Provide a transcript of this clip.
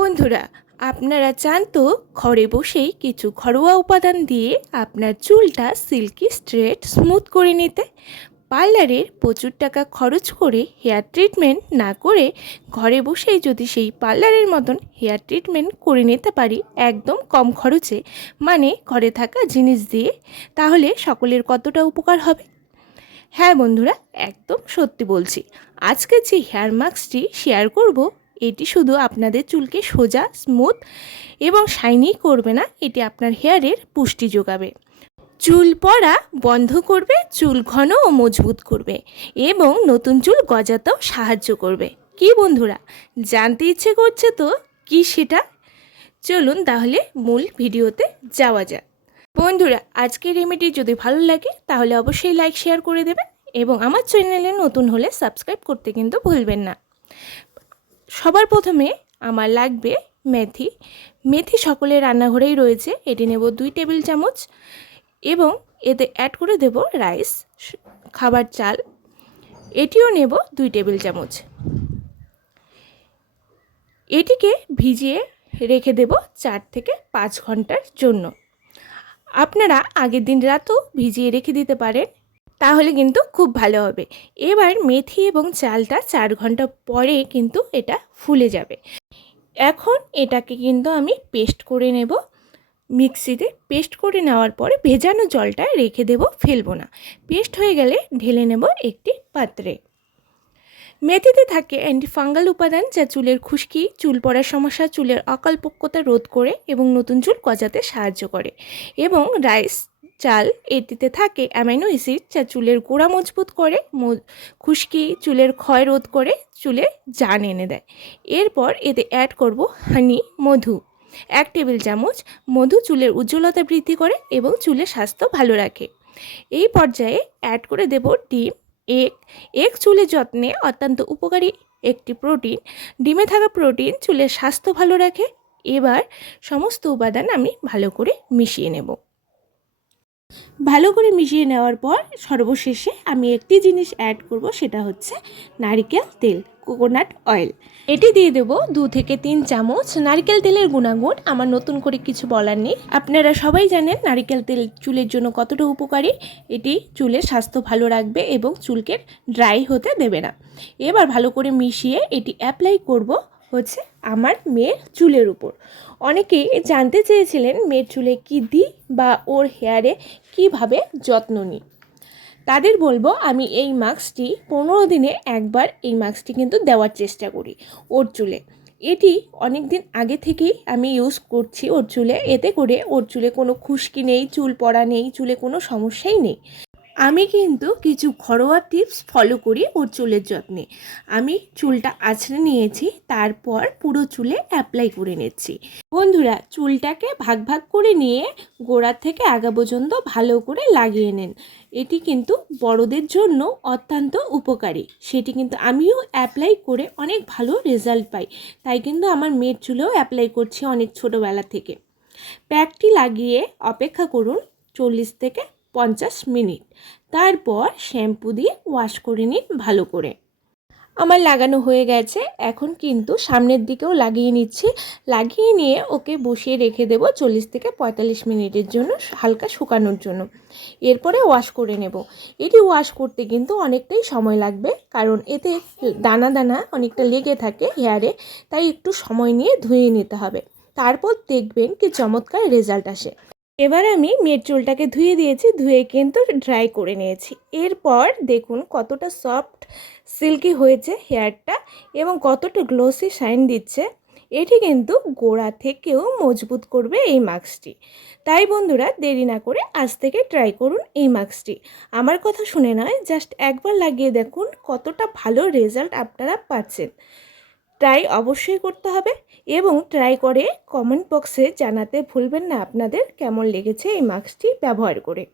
বন্ধুরা, আপনারা চান তো ঘরে বসেই কিছু ঘরোয়া উপাদান দিয়ে আপনার চুলটা সিল্কি স্ট্রেট স্মুথ করে নিতে, পার্লারের প্রচুর টাকা খরচ করে হেয়ার ট্রিটমেন্ট না করে ঘরে বসেই যদি সেই পার্লারের মতন হেয়ার ট্রিটমেন্ট করে নিতে পারি একদম কম খরচে মানে ঘরে থাকা জিনিস দিয়ে, তাহলে সকলের কতটা উপকার হবে? হ্যাঁ বন্ধুরা, একদম সত্যি বলছি। আজকে যে হেয়ার মাস্কটি শেয়ার করব এটি শুধু আপনাদের চুলকে সোজা স্মুথ এবং শাইনি করবে না, এটি আপনার হেয়ারের পুষ্টি যোগাবে। চুল পড়া বন্ধ করবে, চুল ঘন ও মজবুত করবে এবং নতুন চুল গজাতেও সাহায্য করবে। কি বন্ধুরা, জানতে ইচ্ছে করছে তো কি সেটা? চলুন তাহলে মূল ভিডিওতে যাওয়া যাক। বন্ধুরা, আজকের রেমেডি যদি ভালো লাগে, তাহলে অবশ্যই লাইক শেয়ার করে দেবেন এবং আমার চ্যানেলে নতুন হলে সাবস্ক্রাইব করতে কিন্তু ভুলবেন না। সবার প্রথমে আমার লাগবে মেথি। মেথি সকলের রান্নাঘরেই রয়েছে। এটি নেব দুই টেবিল চামচ এবং এতে অ্যাড করে দেব রাইস খাবার চাল। এটিও নেব দুই টেবিল চামচ। এটিকে ভিজিয়ে রেখে দেব চার থেকে পাঁচ ঘণ্টার জন্য। আপনারা আগের দিন রাতও ভিজিয়ে রেখে দিতে পারেন। তাহলে কিন্তু খুব ভালো হবে। এবার মেথি এবং চালটা চার ঘণ্টা পরে কিন্তু এটা ফুলে যাবে। এখন এটাকে কিন্তু আমি পেস্ট করে নেব। মিক্সিতে পেস্ট করে নেওয়ার পরে ভেজানো জলটা রেখে দেব, ফেলব না। পেস্ট হয়ে গেলে ঢেলে নেব একটি পাত্রে। মেথিতে থাকে অ্যান্টিফাঙ্গাল উপাদান যা চুলের খুশকি, চুল পড়ার সমস্যা, চুলের অকল্পক্যতা রোধ করে এবং নতুন চুল গজাতে সাহায্য করে। এবং রাইস চাল এটিতে থাকে অ্যামাইনো অ্যাসিড যা চুলের গোড়া মজবুত করে খুশকি চুলের ক্ষয় রোধ করে, চুলে জান এনে দেয়। এরপর এতে অ্যাড করব হানি মধু। এক টেবিল চামচ মধু চুলের উজ্জ্বলতা বৃদ্ধি করে এবং চুলের স্বাস্থ্য ভালো রাখে। এই পর্যায়ে অ্যাড করে দেব ডিম এগ এগ চুলের যত্নে অত্যন্ত উপকারী একটি প্রোটিন ডিমে থাকা প্রোটিন চুলের স্বাস্থ্য ভালো রাখে। এবার সমস্ত উপাদান আমি ভালো করে মিশিয়ে নেব। ভালো করে মিশিয়ে নেওয়ার পর সর্বশেষে আমি একটি জিনিস অ্যাড করব, সেটা হচ্ছে নারিকেল তেল কোকোনাট অয়েল এটি দিয়ে দেবো দু থেকে তিন চামচ নারিকেল তেলের গুণাগুণ, আমার নতুন করে কিছু বলার নেই। আপনারা সবাই জানেন নারিকেল তেল চুলের জন্য কতটা উপকারী। এটি চুলের স্বাস্থ্য ভালো রাখবে এবং চুলকে ড্রাই হতে দেবে না। এবার ভালো করে মিশিয়ে এটি অ্যাপ্লাই করব হচ্ছে আমার মেয়ের চুলের উপর। অনেকেই জানতে চেয়েছিলেন মেয়ের চুলে কী দিই বা ওর হেয়ারে কীভাবে যত্ন নিই। তাদের বলব, আমি এই মাস্কটি পনেরো দিনে একবার এই মাস্কটি কিন্তু দেওয়ার চেষ্টা করি ওর চুলে। এটি অনেক দিন আগে থেকেই আমি ইউজ করছি ওর চুলে। এতে করে ওর চুলে কোনো খুশকি নেই, চুল পড়া নেই, চুলে কোনো সমস্যাই নেই। আমি কিন্তু কিছু ঘরোয়া টিপস ফলো করি ওর চুলের যত্নে। আমি চুলটা আছড়ে নিয়েছি, তারপর পুরো চুলে অ্যাপ্লাই করে নিচ্ছি। বন্ধুরা, চুলটাকে ভাগ ভাগ করে নিয়ে গোড়ার থেকে আগা পর্যন্ত ভালো করে লাগিয়ে নেন। এটি কিন্তু বড়দের জন্য অত্যন্ত উপকারী। সেটি কিন্তু আমিও অ্যাপ্লাই করে অনেক ভালো রেজাল্ট পাই। তাই কিন্তু আমার মেয়ের চুলেও অ্যাপ্লাই করছি অনেক ছোটোবেলা থেকে। প্যাকটি লাগিয়ে অপেক্ষা করুন চল্লিশ থেকে পঞ্চাশ মিনিট। তারপর শ্যাম্পু দিয়ে ওয়াশ করে নিন ভালো করে। আমার লাগানো হয়ে গেছে। এখন কিন্তু সামনের দিকেও লাগিয়ে নিচ্ছি। লাগিয়ে নিয়ে ওকে বসিয়ে রেখে দেব চল্লিশ থেকে পঁয়তাল্লিশ মিনিটের জন্য হালকা শুকানোর জন্য। এরপরে ওয়াশ করে নেব। এটি ওয়াশ করতে কিন্তু অনেকটাই সময় লাগবে, কারণ এতে দানা দানা অনেকটা লেগে থাকে হেয়ারে, তাই একটু সময় নিয়ে ধুয়ে নিতে হবে। তারপর দেখবেন কি চমৎকার রেজাল্ট আসে। এবার আমি মেয়ের চুলটাকে ধুয়ে দিয়েছি, ধুয়ে কিন্তু ড্রাই করে নিয়েছি। এরপর দেখুন কতটা সফট সিল্কি হয়েছে হেয়ারটা এবং কতটা গ্লোসি শাইন দিচ্ছে। এটি কিন্তু গোড়া থেকেও মজবুত করবে এই মাস্কটি। তাই বন্ধুরা, দেরি না করে আজ থেকে ট্রাই করুন এই মাস্কটি। আমার কথা শুনে নয় জাস্ট একবার লাগিয়ে দেখুন কতটা ভালো রেজাল্ট আপনারা পাচ্ছেন। ট্রাই অবশ্যই করতে হবে এবং ট্রাই করে কমেন্ট বক্সে জানাতে ভুলবেন না আপনাদের কেমন লেগেছে এই মাস্কটি ব্যবহার করে।